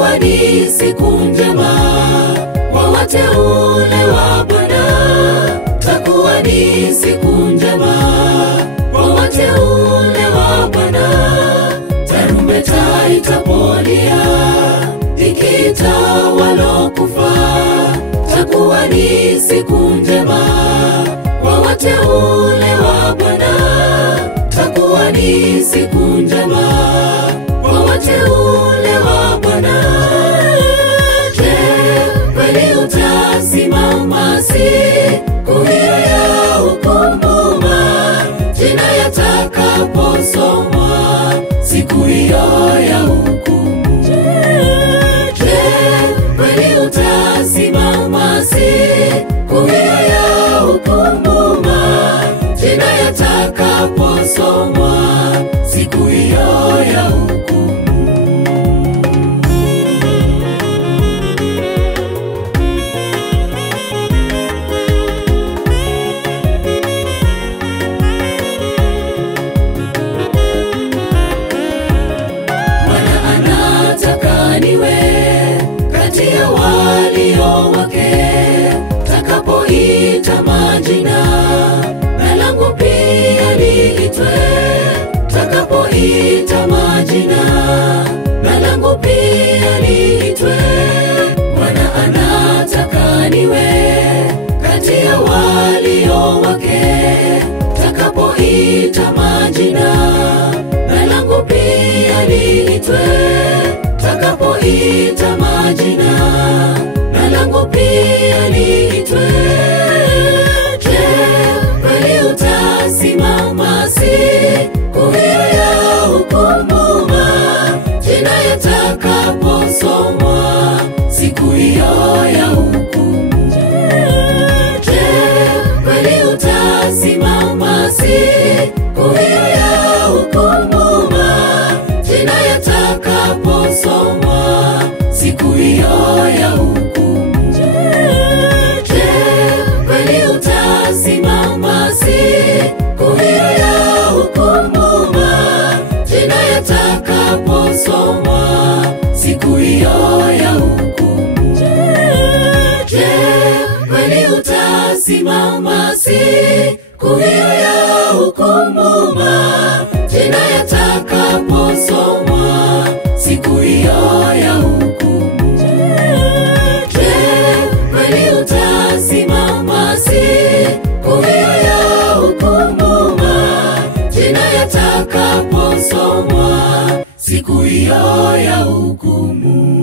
takuwa ni siku njema kwa wateule wa Bwana. Takuwa ni siku njema kwa wateule wa Bwana. Tarumbeta itapolia ikiita walokufa. Takuwa ni siku njema kwa wateule wa Bwana. Takuwa ni siku njema kwa wateule wa Bwana. Je, kweli utasimama siku hiyo ya hukumu? Majina yatakaposomwa siku hiyo ya hukumu. Je, kweli utasimama siku hiyo ya hukumu? Majina yatakaposomwa siku hiyo ya hukumu. Bwana anataka niwe kati ya walio wake. Takapoita majina na langu pia liitwe. Takapoita majina na langu pia liitwe. Bwana anataka niwe kati ya walio wake. Takapoita majina na langu pia liitwe. Takapoita majina na langu pia liitwe. Je, kweli utasimama siku hiyo ya hukumu? Majina yatakaposomwa siku hiyo ya hukumu. Je, kweli utasimama siku hiyo ya hukumu? Majina yatakaposomwa siku hiyo ya hukumu. Je, kweli utasimama siku hiyo ya hukumu? Majina yatakaposomwa siku hiyo ya hukumu. Je, kweli utasimama siku hiyo ya hukumu? Majina yatakaposomwa siku hiyo ya hukumu. Je, kweli utasimama siku hiyo ya hukumu? Majina yatakaposomwa siku hiyo ya hukumu.